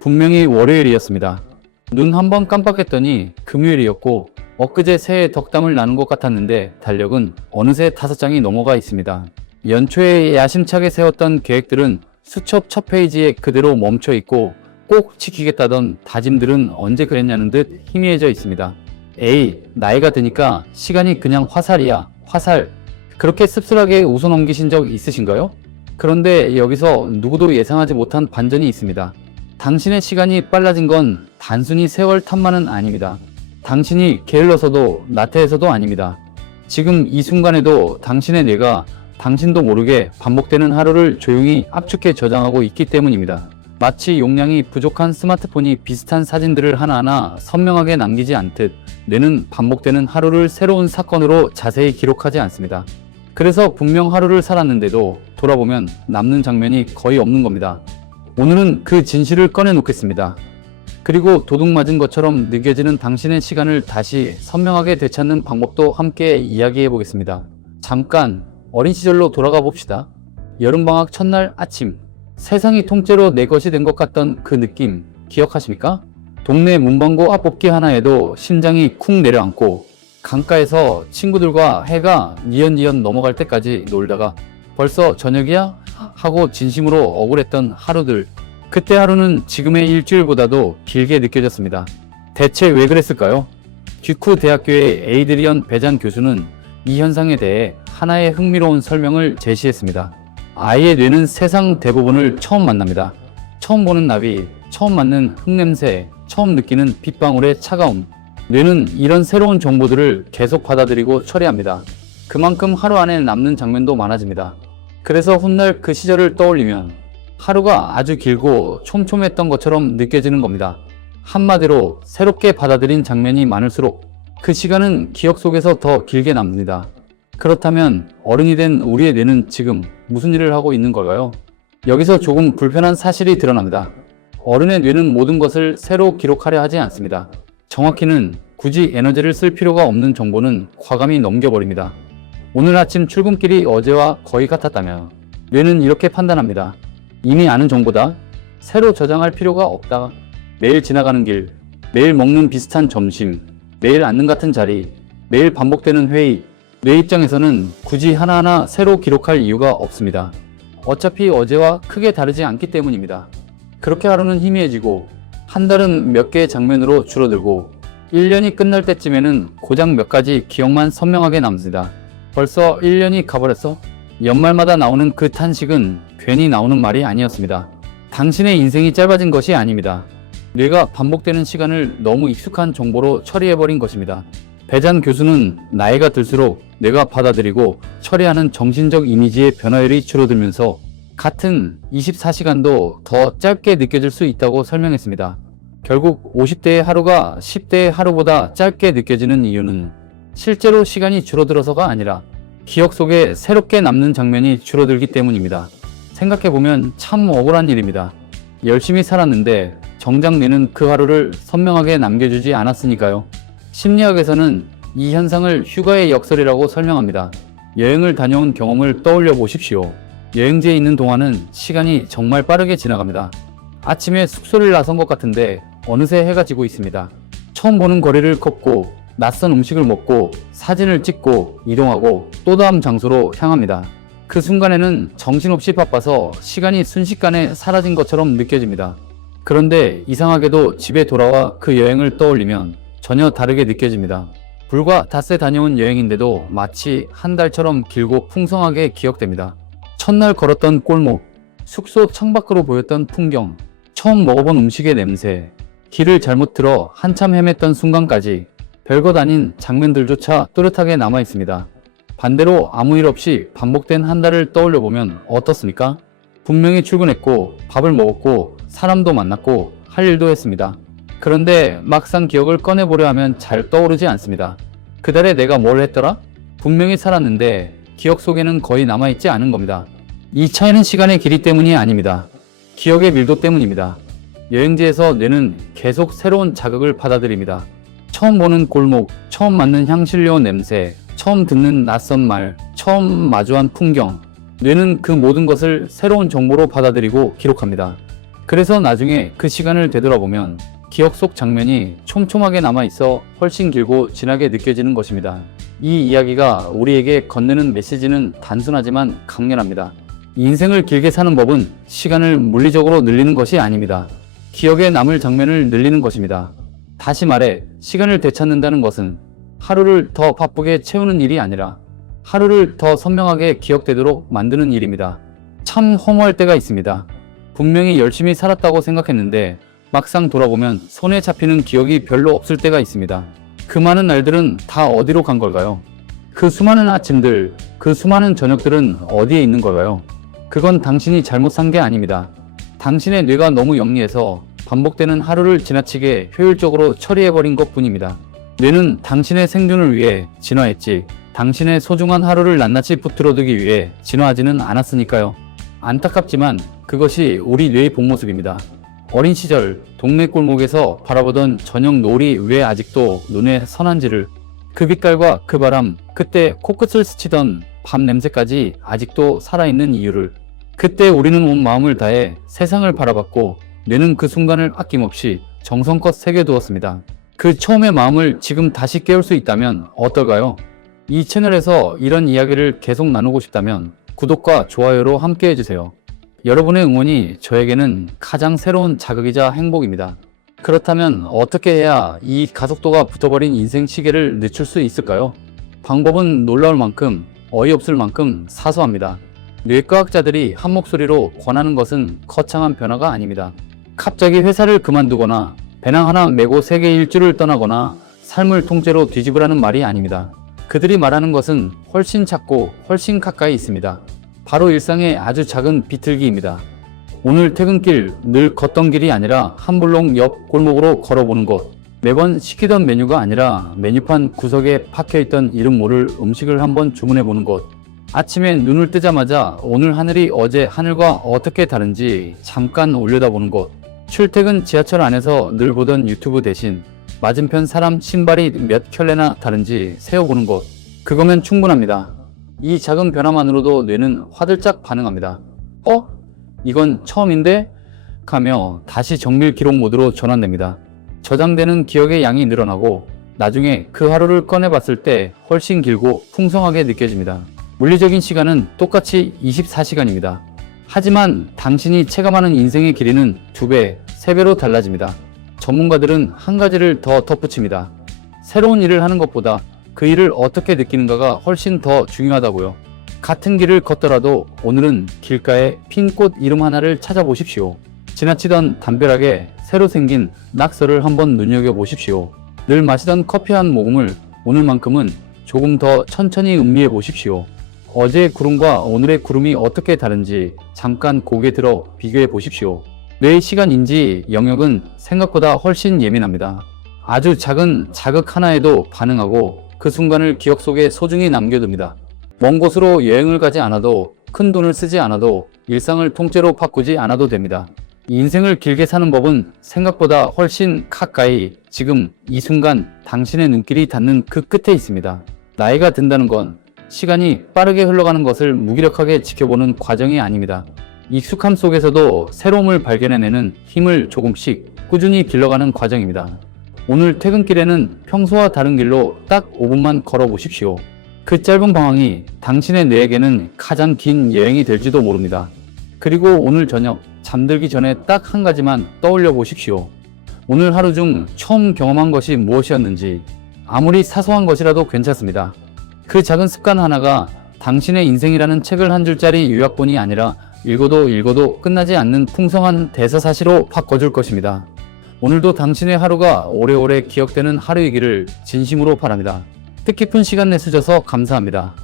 분명히 월요일이었습니다. 눈 한번 깜빡했더니 금요일이었고 엊그제 새해 덕담을 나눈 것 같았는데 달력은 어느새 5장이 넘어가 있습니다. 연초에 야심차게 세웠던 계획들은 수첩 첫 페이지에 그대로 멈춰 있고 꼭 지키겠다던 다짐들은 언제 그랬냐는 듯 희미해져 있습니다. 에이, 나이가 드니까 시간이 그냥 화살이야, 화살. 그렇게 씁쓸하게 웃어넘기신 적 있으신가요? 그런데 여기서 누구도 예상하지 못한 반전이 있습니다. 당신의 시간이 빨라진 건 단순히 세월 탓만은 아닙니다. 당신이 게을러서도 나태해서도 아닙니다. 지금 이 순간에도 당신의 뇌가 당신도 모르게 반복되는 하루를 조용히 압축해 저장하고 있기 때문입니다. 마치 용량이 부족한 스마트폰이 비슷한 사진들을 하나하나 선명하게 남기지 않듯 뇌는 반복되는 하루를 새로운 사건으로 자세히 기록하지 않습니다. 그래서 분명 하루를 살았는데도 돌아보면 남는 장면이 거의 없는 겁니다. 오늘은 그 진실을 꺼내놓겠습니다. 그리고 도둑 맞은 것처럼 느껴지는 당신의 시간을 다시 선명하게 되찾는 방법도 함께 이야기해 보겠습니다. 잠깐 어린 시절로 돌아가 봅시다. 여름방학 첫날 아침, 세상이 통째로 내 것이 된 것 같던 그 느낌 기억하십니까? 동네 문방구 앞 뽑기 하나에도 심장이 쿵 내려앉고 강가에서 친구들과 해가 니언니언 넘어갈 때까지 놀다가 벌써 저녁이야? 하고 진심으로 억울했던 하루들. 그때 하루는 지금의 일주일보다도 길게 느껴졌습니다. 대체 왜 그랬을까요? 듀크 대학교의 에이드리언 베잔 교수는 이 현상에 대해 하나의 흥미로운 설명을 제시했습니다. 아이의 뇌는 세상 대부분을 처음 만납니다. 처음 보는 나비, 처음 맡는 흙냄새, 처음 느끼는 빗방울의 차가움. 뇌는 이런 새로운 정보들을 계속 받아들이고 처리합니다. 그만큼 하루 안에 남는 장면도 많아집니다. 그래서 훗날 그 시절을 떠올리면 하루가 아주 길고 촘촘했던 것처럼 느껴지는 겁니다. 한마디로 새롭게 받아들인 장면이 많을수록 그 시간은 기억 속에서 더 길게 남습니다. 그렇다면 어른이 된 우리의 뇌는 지금 무슨 일을 하고 있는 걸까요? 여기서 조금 불편한 사실이 드러납니다. 어른의 뇌는 모든 것을 새로 기록하려 하지 않습니다. 정확히는 굳이 에너지를 쓸 필요가 없는 정보는 과감히 넘겨버립니다. 오늘 아침 출근길이 어제와 거의 같았다면 뇌는 이렇게 판단합니다. 이미 아는 정보다. 새로 저장할 필요가 없다. 매일 지나가는 길, 매일 먹는 비슷한 점심, 매일 앉는 같은 자리, 매일 반복되는 회의. 뇌 입장에서는 굳이 하나하나 새로 기록할 이유가 없습니다. 어차피 어제와 크게 다르지 않기 때문입니다. 그렇게 하루는 희미해지고 한 달은 몇 개의 장면으로 줄어들고 1년이 끝날 때쯤에는 고작 몇 가지 기억만 선명하게 남습니다. 벌써 1년이 가버렸어? 연말마다 나오는 그 탄식은 괜히 나오는 말이 아니었습니다. 당신의 인생이 짧아진 것이 아닙니다. 뇌가 반복되는 시간을 너무 익숙한 정보로 처리해버린 것입니다. 베잔 교수는 나이가 들수록 뇌가 받아들이고 처리하는 정신적 이미지의 변화율이 줄어들면서 같은 24시간도 더 짧게 느껴질 수 있다고 설명했습니다. 결국 50대의 하루가 10대의 하루보다 짧게 느껴지는 이유는 실제로 시간이 줄어들어서가 아니라 기억 속에 새롭게 남는 장면이 줄어들기 때문입니다. 생각해보면 참 억울한 일입니다. 열심히 살았는데 정작 뇌는 그 하루를 선명하게 남겨주지 않았으니까요. 심리학에서는 이 현상을 휴가의 역설이라고 설명합니다. 여행을 다녀온 경험을 떠올려 보십시오. 여행지에 있는 동안은 시간이 정말 빠르게 지나갑니다. 아침에 숙소를 나선 것 같은데 어느새 해가 지고 있습니다. 처음 보는 거리를 걷고 낯선 음식을 먹고 사진을 찍고 이동하고 또 다음 장소로 향합니다. 그 순간에는 정신없이 바빠서 시간이 순식간에 사라진 것처럼 느껴집니다. 그런데 이상하게도 집에 돌아와 그 여행을 떠올리면 전혀 다르게 느껴집니다. 불과 닷새 다녀온 여행인데도 마치 한 달처럼 길고 풍성하게 기억됩니다. 첫날 걸었던 골목, 숙소 창밖으로 보였던 풍경, 처음 먹어본 음식의 냄새, 길을 잘못 들어 한참 헤맸던 순간까지 별것 아닌 장면들조차 또렷하게 남아 있습니다. 반대로 아무 일 없이 반복된 한 달을 떠올려 보면 어떻습니까? 분명히 출근했고 밥을 먹었고 사람도 만났고 할 일도 했습니다. 그런데 막상 기억을 꺼내보려 하면 잘 떠오르지 않습니다. 그달에 내가 뭘 했더라? 분명히 살았는데 기억 속에는 거의 남아있지 않은 겁니다. 이 차이는 시간의 길이 때문이 아닙니다. 기억의 밀도 때문입니다. 여행지에서 뇌는 계속 새로운 자극을 받아들입니다. 처음 보는 골목, 처음 맡는 향신료 냄새, 처음 듣는 낯선 말, 처음 마주한 풍경. 뇌는 그 모든 것을 새로운 정보로 받아들이고 기록합니다. 그래서 나중에 그 시간을 되돌아보면 기억 속 장면이 촘촘하게 남아있어 훨씬 길고 진하게 느껴지는 것입니다. 이 이야기가 우리에게 건네는 메시지는 단순하지만 강렬합니다. 인생을 길게 사는 법은 시간을 물리적으로 늘리는 것이 아닙니다. 기억에 남을 장면을 늘리는 것입니다. 다시 말해, 시간을 되찾는다는 것은 하루를 더 바쁘게 채우는 일이 아니라 하루를 더 선명하게 기억되도록 만드는 일입니다. 참 허무할 때가 있습니다. 분명히 열심히 살았다고 생각했는데 막상 돌아보면 손에 잡히는 기억이 별로 없을 때가 있습니다. 그 많은 날들은 다 어디로 간 걸까요? 그 수많은 아침들, 그 수많은 저녁들은 어디에 있는 걸까요? 그건 당신이 잘못 산 게 아닙니다. 당신의 뇌가 너무 영리해서 반복되는 하루를 지나치게 효율적으로 처리해버린 것 뿐입니다. 뇌는 당신의 생존을 위해 진화했지, 당신의 소중한 하루를 낱낱이 붙들어두기 위해 진화하지는 않았으니까요. 안타깝지만 그것이 우리 뇌의 본 모습입니다. 어린 시절 동네 골목에서 바라보던 저녁 노을이 왜 아직도 눈에 선한지를, 그 빛깔과 그 바람, 그때 코끝을 스치던 밤 냄새까지 아직도 살아있는 이유를, 그때 우리는 온 마음을 다해 세상을 바라봤고 뇌는 그 순간을 아낌없이 정성껏 새겨두었습니다. 그 처음의 마음을 지금 다시 깨울 수 있다면 어떨까요? 이 채널에서 이런 이야기를 계속 나누고 싶다면 구독과 좋아요로 함께 해주세요. 여러분의 응원이 저에게는 가장 새로운 자극이자 행복입니다. 그렇다면 어떻게 해야 이 가속도가 붙어버린 인생 시계를 늦출 수 있을까요? 방법은 놀라울 만큼 어이없을 만큼 사소합니다. 뇌과학자들이 한 목소리로 권하는 것은 거창한 변화가 아닙니다. 갑자기 회사를 그만두거나 배낭 하나 메고 세계 일주를 떠나거나 삶을 통째로 뒤집으라는 말이 아닙니다. 그들이 말하는 것은 훨씬 작고 훨씬 가까이 있습니다. 바로 일상의 아주 작은 비틀기입니다. 오늘 퇴근길, 늘 걷던 길이 아니라 한 블록 옆 골목으로 걸어보는 것, 매번 시키던 메뉴가 아니라 메뉴판 구석에 박혀있던 이름 모를 음식을 한번 주문해보는 것, 아침에 눈을 뜨자마자 오늘 하늘이 어제 하늘과 어떻게 다른지 잠깐 올려다보는 것, 출퇴근 지하철 안에서 늘 보던 유튜브 대신 맞은편 사람 신발이 몇 켤레나 다른지 세어보는 것, 그거면 충분합니다. 이 작은 변화만으로도 뇌는 화들짝 반응합니다. 이건 처음인데? 가며 다시 정밀 기록 모드로 전환됩니다. 저장되는 기억의 양이 늘어나고 나중에 그 하루를 꺼내봤을 때 훨씬 길고 풍성하게 느껴집니다. 물리적인 시간은 똑같이 24시간입니다. 하지만 당신이 체감하는 인생의 길이는 2배, 3배로 달라집니다. 전문가들은 한 가지를 더 덧붙입니다. 새로운 일을 하는 것보다 그 일을 어떻게 느끼는가가 훨씬 더 중요하다고요. 같은 길을 걷더라도 오늘은 길가에 핀 꽃 이름 하나를 찾아보십시오. 지나치던 담벼락에 새로 생긴 낙서를 한번 눈여겨보십시오. 늘 마시던 커피 한 모금을 오늘만큼은 조금 더 천천히 음미해 보십시오. 어제의 구름과 오늘의 구름이 어떻게 다른지 잠깐 고개 들어 비교해 보십시오. 뇌의 시간 인지 영역은 생각보다 훨씬 예민합니다. 아주 작은 자극 하나에도 반응하고 그 순간을 기억 속에 소중히 남겨둡니다. 먼 곳으로 여행을 가지 않아도, 큰 돈을 쓰지 않아도, 일상을 통째로 바꾸지 않아도 됩니다. 인생을 길게 사는 법은 생각보다 훨씬 가까이, 지금 이 순간 당신의 눈길이 닿는 그 끝에 있습니다. 나이가 든다는 건 시간이 빠르게 흘러가는 것을 무기력하게 지켜보는 과정이 아닙니다. 익숙함 속에서도 새로움을 발견해내는 힘을 조금씩 꾸준히 길러가는 과정입니다. 오늘 퇴근길에는 평소와 다른 길로 딱 5분만 걸어보십시오. 그 짧은 방황이 당신의 뇌에게는 가장 긴 여행이 될지도 모릅니다. 그리고 오늘 저녁 잠들기 전에 딱 한 가지만 떠올려 보십시오. 오늘 하루 중 처음 경험한 것이 무엇이었는지, 아무리 사소한 것이라도 괜찮습니다. 그 작은 습관 하나가 당신의 인생이라는 책을 한 줄짜리 요약본이 아니라 읽어도 끝나지 않는 풍성한 대서사시로 바꿔줄 것입니다. 오늘도 당신의 하루가 오래오래 기억되는 하루이기를 진심으로 바랍니다. 뜻깊은 시간 내주셔서 감사합니다.